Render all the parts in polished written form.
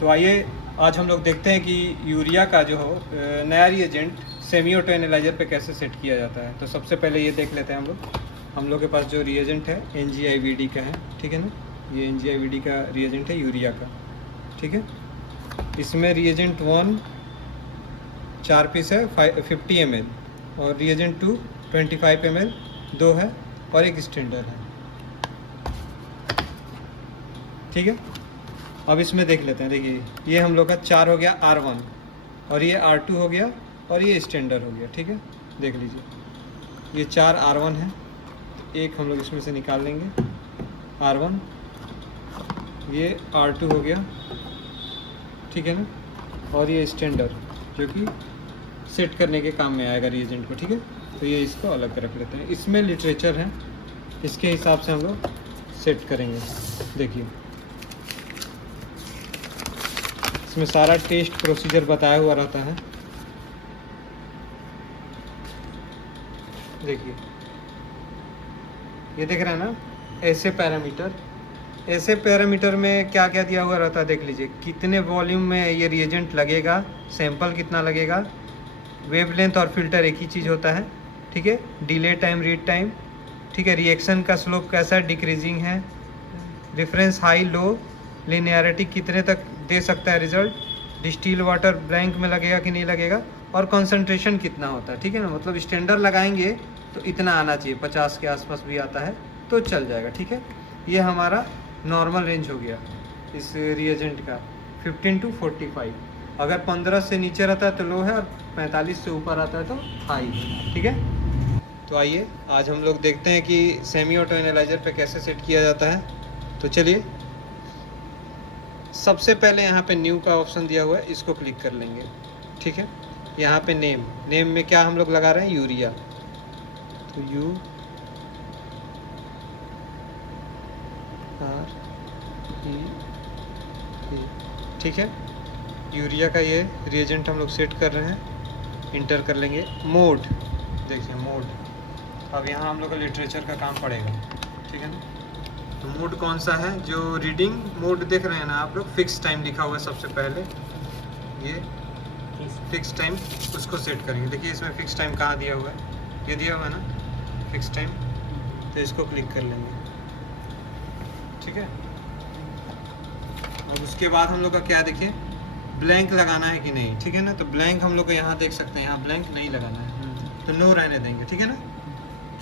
तो आइए आज हम लोग देखते हैं कि यूरिया का जो हो नया रिएजेंट सेमी ऑटो एनालाइजर पे कैसे सेट किया जाता है। तो सबसे पहले ये देख लेते हैं हम लोग के पास जो रिएजेंट है NGIVD का है, ठीक है ना। ये NGIVD का रिएजेंट है यूरिया का, ठीक है। इसमें रिएजेंट 1 4 पीस है 50 ml और रिएजेंट 2 25 ml 2 है और एक स्टैंडर्ड है, ठीक है। अब इसमें देख लेते हैं। देखिए ये हम लोग का 4 हो गया R1 और ये R2 हो गया और ये स्टैंडर्ड हो गया, ठीक है। देख लीजिए ये 4 R1 है, तो एक हम लोग इसमें से निकाल लेंगे R1, ये R2 हो गया, ठीक है ना। और ये स्टैंडर्ड जो कि सेट करने के काम में आएगा रिएजेंट को, ठीक है। तो ये इसको अलग कर रख लेते हैं। इसमें लिटरेचर है, इसके हिसाब से हम लोग सेट करेंगे। देखिए इसमें सारा टेस्ट प्रोसीजर बताया हुआ रहता है। देखिए ये देख रहे हैं ना, ऐसे पैरामीटर में क्या क्या दिया हुआ रहता है। देख लीजिए कितने वॉल्यूम में ये रिएजेंट लगेगा, सैंपल कितना लगेगा, वेवलेंथ और फिल्टर एक ही चीज़ होता है, ठीक है। डिले टाइम, रीड टाइम, ठीक है। रिएक्शन का स्लोप कैसा है, डिक्रीजिंग है, रेफरेंस हाई लो, लिनियरिटी कितने तक दे सकता है रिजल्ट, डिस्टिल वाटर ब्लैंक में लगेगा कि नहीं लगेगा, और कंसंट्रेशन कितना होता है, ठीक है ना। मतलब स्टैंडर्ड लगाएंगे तो इतना आना चाहिए, 50 के आसपास भी आता है तो चल जाएगा, ठीक है। ये हमारा नॉर्मल रेंज हो गया इस रिएजेंट का 15 to 45। अगर 15 से नीचे रहता है तो लो है और 45 से ऊपर आता है तो हाई है, ठीक है। तो आइए आज हम लोग देखते हैं कि सेमी ऑटो एनालाइजर पे कैसे सेट किया जाता है। तो चलिए सबसे पहले यहाँ पे न्यू का ऑप्शन दिया हुआ है, इसको क्लिक कर लेंगे, ठीक है। यहाँ पे नेम में क्या हम लोग लगा रहे हैं, यूरिया। तो ठीक है। यूरिया का ये रिएजेंट हम लोग सेट कर रहे हैं, इंटर कर लेंगे। मोड देखिए मोड, अब यहाँ हम लोग का लिटरेचर का काम पड़ेगा, ठीक है ना। तो मोड कौन सा है, जो रीडिंग मोड देख रहे हैं ना आप लोग, फिक्स टाइम लिखा हुआ है सबसे पहले, ये फिक्स टाइम उसको सेट करेंगे। देखिए इसमें फिक्स टाइम कहाँ दिया हुआ है, ये दिया हुआ है ना फिक्स टाइम, तो इसको क्लिक कर लेंगे, ठीक है। अब उसके बाद हम लोग का क्या, देखिए ब्लैंक लगाना है कि नहीं, ठीक है ना। तो ब्लैंक हम लोग को यहाँ देख सकते हैं, यहाँ ब्लैंक नहीं लगाना है तो नो रहने देंगे, ठीक है ना।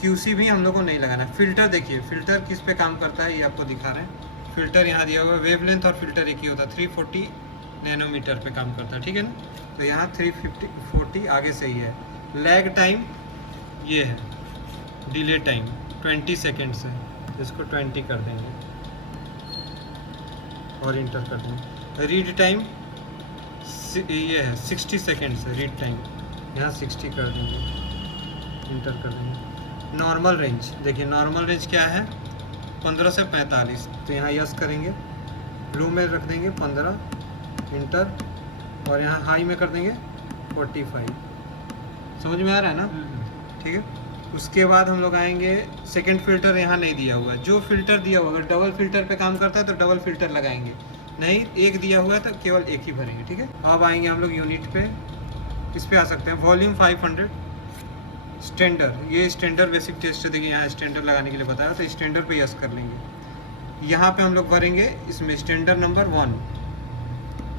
QC भी हम लोग को नहीं लगाना है। फिल्टर देखिए, फिल्टर किस पे काम करता है ये आपको दिखा रहे हैं। फिल्टर यहाँ दिया हुआ है, वेवलेंथ और फिल्टर एक ही होता है, 340 नैनोमीटर पे काम करता है, ठीक है ना। तो यहाँ 340 आगे से ही है। लैग टाइम ये है, डिले टाइम 20 सेकेंड्स है, इसको 20 कर देंगे और इंटर कर देंगे। रीड टाइम ये है 60 सेकेंड्स है रीड टाइम, यहाँ 60 कर देंगे, इंटर कर देंगे। नॉर्मल रेंज देखिए, नॉर्मल रेंज क्या है 15 से 45, तो यहाँ यस करेंगे, ब्लू में रख देंगे 15, इंटर, और यहाँ हाई में कर देंगे 45। समझ में आ रहा है ना, ठीक है। उसके बाद हम लोग आएंगे, सेकंड फिल्टर यहाँ नहीं दिया हुआ है। जो फिल्टर दिया हुआ है, अगर डबल फिल्टर पे काम करता है तो डबल फिल्टर लगाएंगे, नहीं एक दिया हुआ है तो केवल एक ही भरेंगे, ठीक है। अब आएंगे हम लोग यूनिट पे, इस पे आ सकते हैं। वॉल्यूम 500, स्टैंडर्ड, ये स्टैंडर्ड बेसिक टेस्ट है। देखिए यहाँ स्टैंडर्ड लगाने के लिए बताया, तो स्टैंडर्ड पे यस कर लेंगे। यहाँ पे हम लोग भरेंगे इसमें स्टैंडर्ड नंबर 1,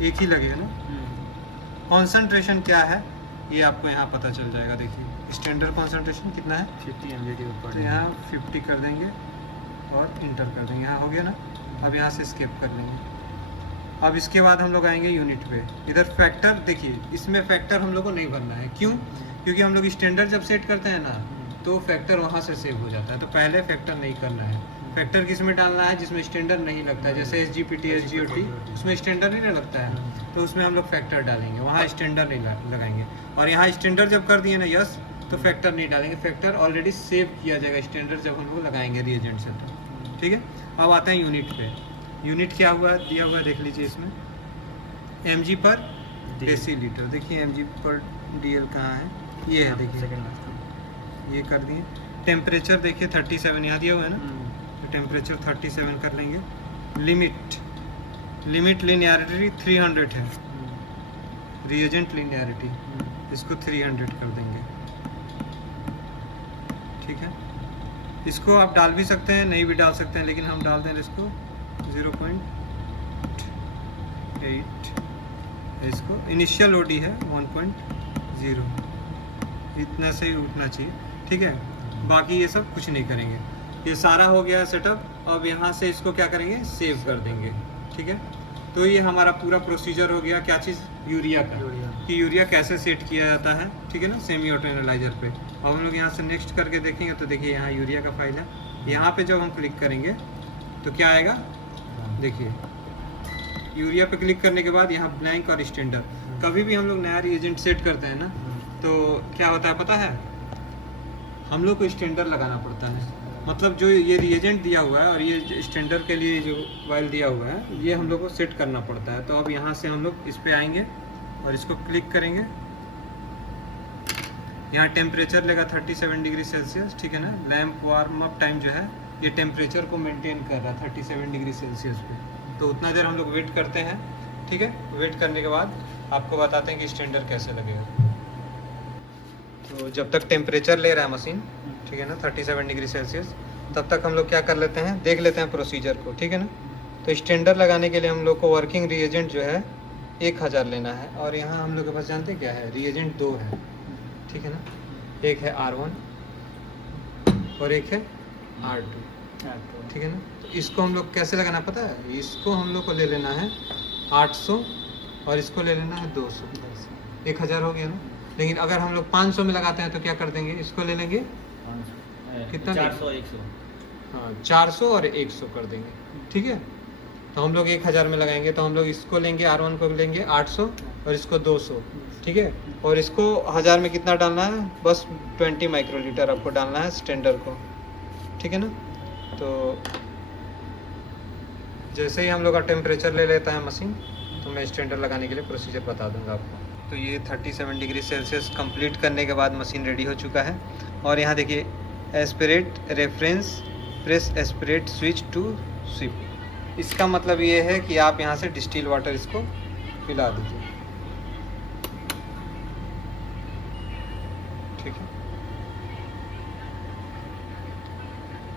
एक ही लगे है ना। कॉन्सेंट्रेशन क्या है ये आपको यहाँ पता चल जाएगा। देखिए स्टैंडर्ड कॉन्सेंट्रेशन कितना है 50 ml के ऊपर, तो यहाँ 50 कर देंगे और इंटर कर देंगे, यहाँ हो गया ना। अब यहाँ से स्किप कर लेंगे। अब इसके बाद हम लोग आएंगे यूनिट पे। इधर फैक्टर देखिए, इसमें फैक्टर हम लोग को नहीं भरना है, क्यों, क्योंकि हम लोग स्टैंडर्ड जब सेट करते हैं ना तो फैक्टर वहाँ से सेव हो जाता है, तो पहले फैक्टर नहीं करना है। फैक्टर किस में डालना है, जिसमें स्टैंडर्ड नहीं लगता है, जैसे SGPT SGOT, उसमें स्टैंडर्ड नहीं लगता है, तो उसमें हम लोग फैक्टर डालेंगे, वहाँ स्टैंडर्ड नहीं लगाएंगे। और यहाँ स्टैंडर्ड जब कर दिए ना यस, तो फैक्टर नहीं डालेंगे, फैक्टर ऑलरेडी सेव किया जाएगा स्टैंडर्ड जब हम लोग लगाएंगे रिएजेंट से, तो ठीक है। अब आते हैं यूनिट पे। यूनिट क्या हुआ दिया हुआ है देख लीजिए, इसमें mg पर डेसीलीटर। देखिए mg पर DL कहाँ है, ये है, देखिए ये कर दिए। टेम्परेचर देखिए 37 यहाँ दिया हुआ है ना, तो टेम्परेचर 37 कर लेंगे। लिमिट लिनियरिटी 300 है, रिएजेंट लिनियरिटी, इसको 300 कर देंगे। ठीक है, इसको आप डाल भी सकते हैं, नहीं भी डाल सकते हैं, लेकिन हम डाल दें इसको 0.8, इसको इनिशियल ओडी है 1.0, इतना से ही उठना चाहिए। ठीक है, बाकी ये सब कुछ नहीं करेंगे। ये सारा हो गया सेटअप। अब यहाँ से इसको क्या करेंगे, सेव कर देंगे। ठीक है, तो ये हमारा पूरा प्रोसीजर हो गया। क्या चीज़, यूरिया का, कि यूरिया कैसे सेट किया जाता है। ठीक है ना, सेमी ऑटो एनालाइजर पे। अब हम लोग यहाँ से नेक्स्ट करके देखेंगे तो देखिए यहाँ यूरिया का फाइल है। यहाँ पे जब हम क्लिक करेंगे तो क्या आएगा, देखिए यूरिया पे क्लिक करने के बाद यहाँ ब्लैंक और स्टैंडर्ड। कभी भी हम लोग नया रिएजेंट सेट करते हैं ना, तो क्या होता है पता है, हम लोग को स्टैंडर्ड लगाना पड़ता है। मतलब जो ये रिएजेंट दिया हुआ है और ये स्टैंडर्ड के लिए जो वाइल दिया हुआ है, ये हम लोग को सेट करना पड़ता है। तो अब यहाँ से हम लोग इस पे आएंगे और इसको क्लिक करेंगे। यहाँ टेम्परेचर लेगा 37 डिग्री सेल्सियस। ठीक है ना, लैंप वार्म अप टाइम जो है ये टेम्परेचर को मेंटेन कर रहा है 37 डिग्री सेल्सियस पे। तो उतना देर हम लोग वेट करते हैं। ठीक है, वेट करने के बाद आपको बताते हैं कि स्टैंडर्ड कैसे लगेगा। तो जब तक टेम्परेचर ले रहा है मशीन, ठीक है ना, 37 डिग्री सेल्सियस, तब तक हम लोग क्या कर लेते हैं, देख लेते हैं प्रोसीजर को। ठीक है ना, तो स्टैंडर्ड लगाने के लिए हम लोग को वर्किंग रिएजेंट जो है 1000 लेना है। और यहाँ हम लोग के पास जानते हैं क्या है, रिएजेंट 2 है। ठीक है ना, एक है R1 और एक है R2। ठीक है ना, तो इसको हम लोग कैसे लगाना पता है, इसको हम लोग को ले लेना है 800 और इसको ले लेना है 200। 1000 हो गया ना। लेकिन अगर हम लोग 500 में लगाते हैं तो क्या कर देंगे, इसको ले लेंगे कितना, 400 100। हाँ, 400 और 100 कर देंगे। ठीक है, तो हम लोग 1000 में लगाएंगे तो हम लोग इसको लेंगे, R1 को लेंगे 800 और इसको 200। ठीक है, और इसको 1000 में कितना डालना है, बस 20 माइक्रोलीटर आपको डालना है स्टैंडर्ड को। ठीक है ना, तो जैसे ही हम लोग का टेम्परेचर ले लेता है मशीन, तो मैं स्टैंडर्ड लगाने के लिए प्रोसीजर बता दूंगा आपको। तो ये 37 डिग्री सेल्सियस कंप्लीट करने के बाद मशीन रेडी हो चुका है। और यहाँ देखिए aspirate reference, press aspirate switch to swipe. इसका मतलब ये है कि आप यहाँ से डिस्टिल वाटर इसको पिला दीजिए। ठीक है,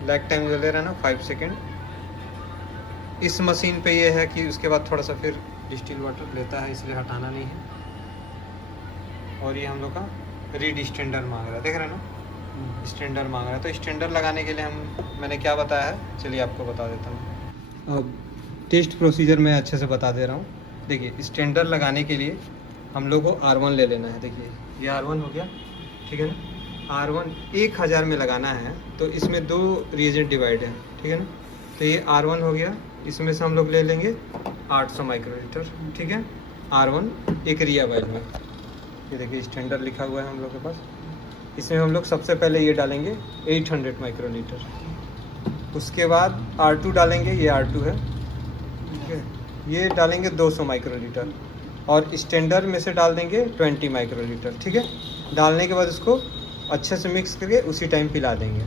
लैग टाइम जो ले रहा है ना 5 सेकेंड। इस मशीन पे ये है कि उसके बाद थोड़ा सा फिर डिस्टिल वाटर लेता है, इसलिए हटाना नहीं है। और ये हम लोग का रीड स्टैंडर्ड मांग रहा है, देख रहे हैं ना, स्टैंडर्ड मांग रहा है। तो स्टैंडर्ड लगाने के लिए मैंने क्या बताया है, चलिए आपको बता देता हूँ। अब टेस्ट प्रोसीजर मैं अच्छे से बता दे रहा हूँ। देखिए स्टैंडर्ड लगाने के लिए हम लोग को R1 ले लेना है। देखिए ये R1 हो गया। ठीक है ना, R1 1000 में लगाना है तो इसमें 2 रिएजेंट डिवाइड है। ठीक है ना, तो ये R1 हो गया, इसमें से हम लोग ले लेंगे 800 माइक्रोलीटर। ठीक है, R1 एक रिया वाइल में। ये देखिए स्टैंडर्ड लिखा हुआ है हम लोग के पास। इसमें हम लोग सबसे पहले ये डालेंगे 800 माइक्रोलीटर, उसके बाद R2 डालेंगे, ये R2 है। ठीक है, ये डालेंगे 200 माइक्रोलीटर और स्टैंडर्ड में से डाल देंगे 20 माइक्रोलीटर। ठीक है, डालने के बाद इसको अच्छे से मिक्स करके उसी टाइम पिला देंगे।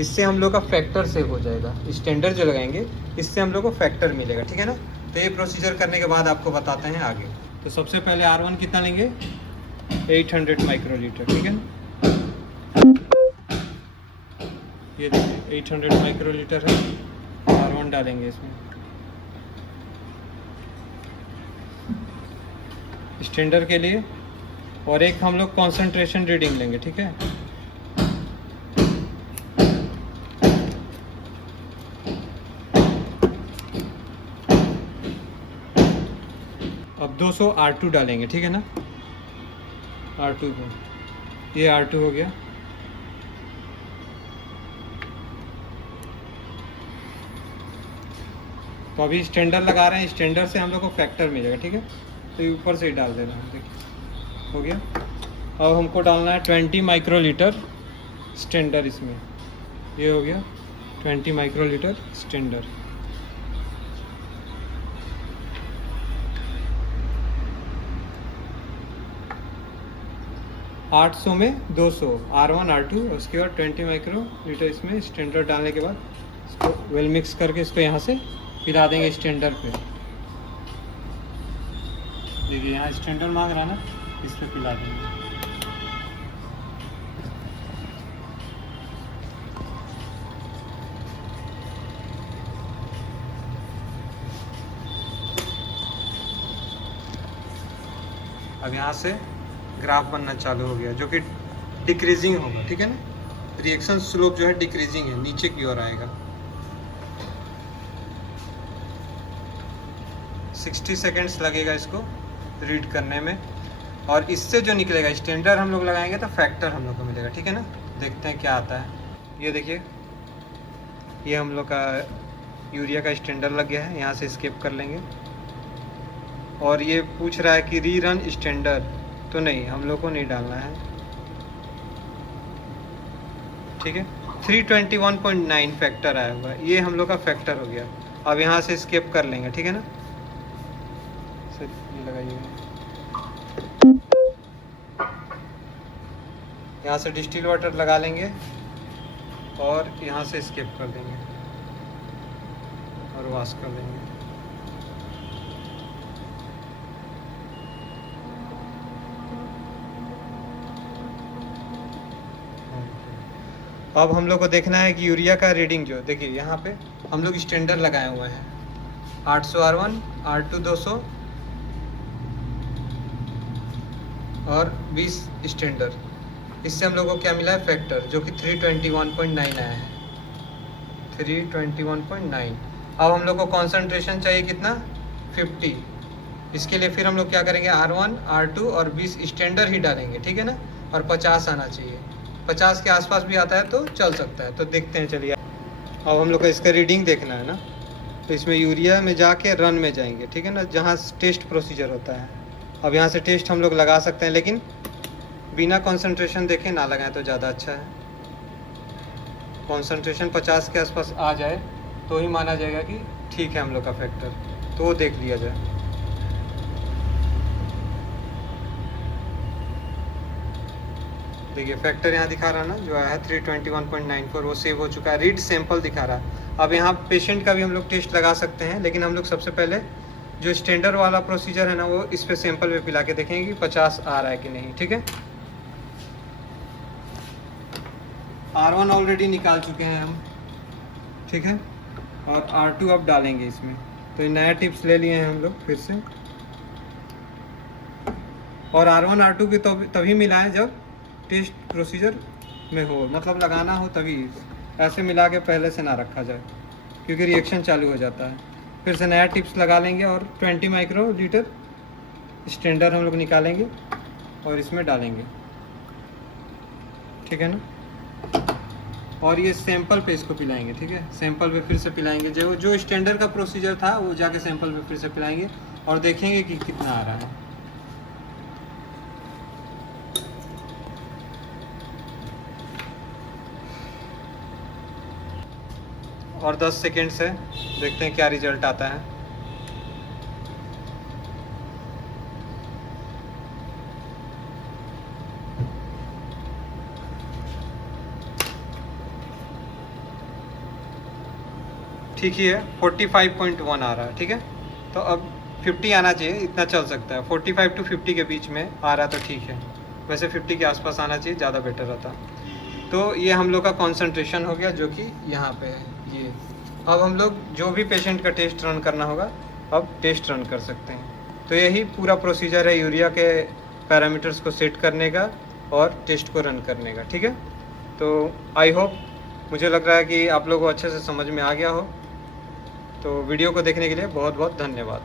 इससे हम लोग का फैक्टर सेव हो जाएगा। स्टैंडर्ड जो लगाएंगे इससे हम लोग को फैक्टर मिलेगा। ठीक है ना, तो ये प्रोसीजर करने के बाद आपको बताते हैं आगे। तो सबसे पहले R1 कितना लेंगे, 800 माइक्रोलीटर। ठीक है ना, ये देखिए 800 माइक्रोलीटर है, R1 डालेंगे इसमें। स्टैंडर्ड के लिए और एक हम लोग कॉन्सेंट्रेशन रीडिंग लेंगे। ठीक है, अब 200 R2 डालेंगे। ठीक है ना, R2 को, ये R2 हो गया। तो अभी स्टैंडर्ड लगा रहे हैं, स्टैंडर्ड से हम लोग को फैक्टर मिलेगा। ठीक है, तो ये ऊपर से ही डाल देना है। देखिए हो गया। अब हमको डालना है 20 माइक्रोलीटर स्टैंडर्ड इसमें। ये हो गया 20 माइक्रोलीटर स्टैंडर्ड। $800 में 200 R1 R2, उसके बाद 20 माइक्रोलीटर इसमें स्टैंडर्ड डालने के बाद इसको वेल मिक्स करके इसको यहाँ से पिला देंगे स्टैंडर्ड पे। देखिए यहाँ स्टैंडर्ड मांग रहा है ना, इस पर पिला देंगे। अब यहाँ से ग्राफ बनना चालू हो गया जो कि डिक्रीजिंग होगा, ठीक है ना। रिएक्शन स्लोप जो है डिक्रीजिंग है, नीचे की ओर आएगा। 60 सेकेंड्स लगेगा इसको रीड करने में। और इससे जो निकलेगा स्टैंडर्ड हम लोग लगाएंगे तो फैक्टर हम लोग को मिलेगा, ठीक है ना। देखते हैं क्या आता है। ये देखिए, ये हम लोग का यूरिया का स्टैंडर्ड लग गया है, यहाँ से स्किप कर लेंगे। और ये पूछ रहा है कि रीरन स्टैंडर्ड, तो नहीं, हम लोग को नहीं डालना है, ठीक है। 321.9 फैक्टर आया हुआ है, ये हम लोग का फैक्टर हो गया। अब यहाँ से स्किप कर लेंगे, ठीक है ना। ये लगाइए, यहाँ से डिस्टिल वाटर लगा लेंगे और यहाँ से स्किप कर देंगे और वॉश कर देंगे। अब हम लोग को देखना है कि यूरिया का रीडिंग जो देखिए यहाँ पे हम लोग स्टैंडर्ड लगाए हुए हैं 800 R1, R2 200 और 20 स्टैंडर्ड। इससे हम लोग को क्या मिला है फैक्टर, जो कि 321.9 आया है, 321.9। अब हम लोग को कॉन्सेंट्रेशन चाहिए कितना, 50। इसके लिए फिर हम लोग क्या करेंगे, R1, R2 और 20 स्टैंडर्ड ही डालेंगे, ठीक है ना। और 50 आना चाहिए, 50 के आसपास भी आता है तो चल सकता है। तो देखते हैं, चलिए। अब हम लोग को इसका रीडिंग देखना है ना, तो इसमें यूरिया में जाके रन में जाएंगे, ठीक है ना, जहाँ टेस्ट प्रोसीजर होता है। अब यहाँ से टेस्ट हम लोग लगा सकते हैं, लेकिन बिना कंसंट्रेशन देखे ना लगाएं तो ज़्यादा अच्छा है। कंसंट्रेशन 50 के आसपास आ जाए तो ही माना जाएगा कि ठीक है हम लोग का फैक्टर, तो वो देख लिया जाए। देखिए फैक्टर यहाँ दिखा रहा है ना, जो है 321.94, वो सेव हो चुका है। रीड सैंपल दिखा रहा है। अब यहाँ पेशेंट का भी हम लोग टेस्ट लगा सकते हैं, लेकिन हम लोग सबसे पहले जो स्टैंडर्ड वाला प्रोसीजर है ना, वो इस पे सैंपल पे पिला के देखेंगे कि 50 आ रहा है कि नहीं, ठीक है। R1 ऑलरेडी निकाल चुके हैं हम, ठीक है, और R2 अब डालेंगे इसमें। तो ये नया टिप्स ले लिए हैं हम लोग फिर से। और R1 R2 भी तभी मिलाएं जब टेस्ट प्रोसीजर में हो, मतलब लगाना हो तभी। ऐसे मिला के पहले से ना रखा जाए, क्योंकि रिएक्शन चालू हो जाता है। फिर से नया टिप्स लगा लेंगे और 20 माइक्रोलीटर स्टैंडर्ड हम लोग निकालेंगे और इसमें डालेंगे, ठीक है ना। और ये सैंपल पे इसको पिलाएंगे, ठीक है। सैंपल पे फिर से पिलाएंगे, जो स्टैंडर्ड का प्रोसीजर था वो जाके सैंपल पे फिर से पिलाएंगे और देखेंगे कि कितना आ रहा है। और 10 सेकेंड से देखते हैं क्या रिजल्ट आता है। ठीक ही है, 45.1 आ रहा है, ठीक है। तो अब 50 आना चाहिए, इतना चल सकता है। 45 to 50 के बीच में आ रहा तो ठीक है, वैसे 50 के आसपास आना चाहिए, ज़्यादा बेटर रहता। तो ये हम लोग का कॉन्सेंट्रेशन हो गया, जो कि यहाँ पे है ये। अब हम लोग जो भी पेशेंट का टेस्ट रन करना होगा, अब टेस्ट रन कर सकते हैं। तो यही पूरा प्रोसीजर है यूरिया के पैरामीटर्स को सेट करने का और टेस्ट को रन करने का, ठीक है। तो आई होप, मुझे लग रहा है कि आप लोगों को अच्छे से समझ में आ गया हो। तो वीडियो को देखने के लिए बहुत बहुत धन्यवाद।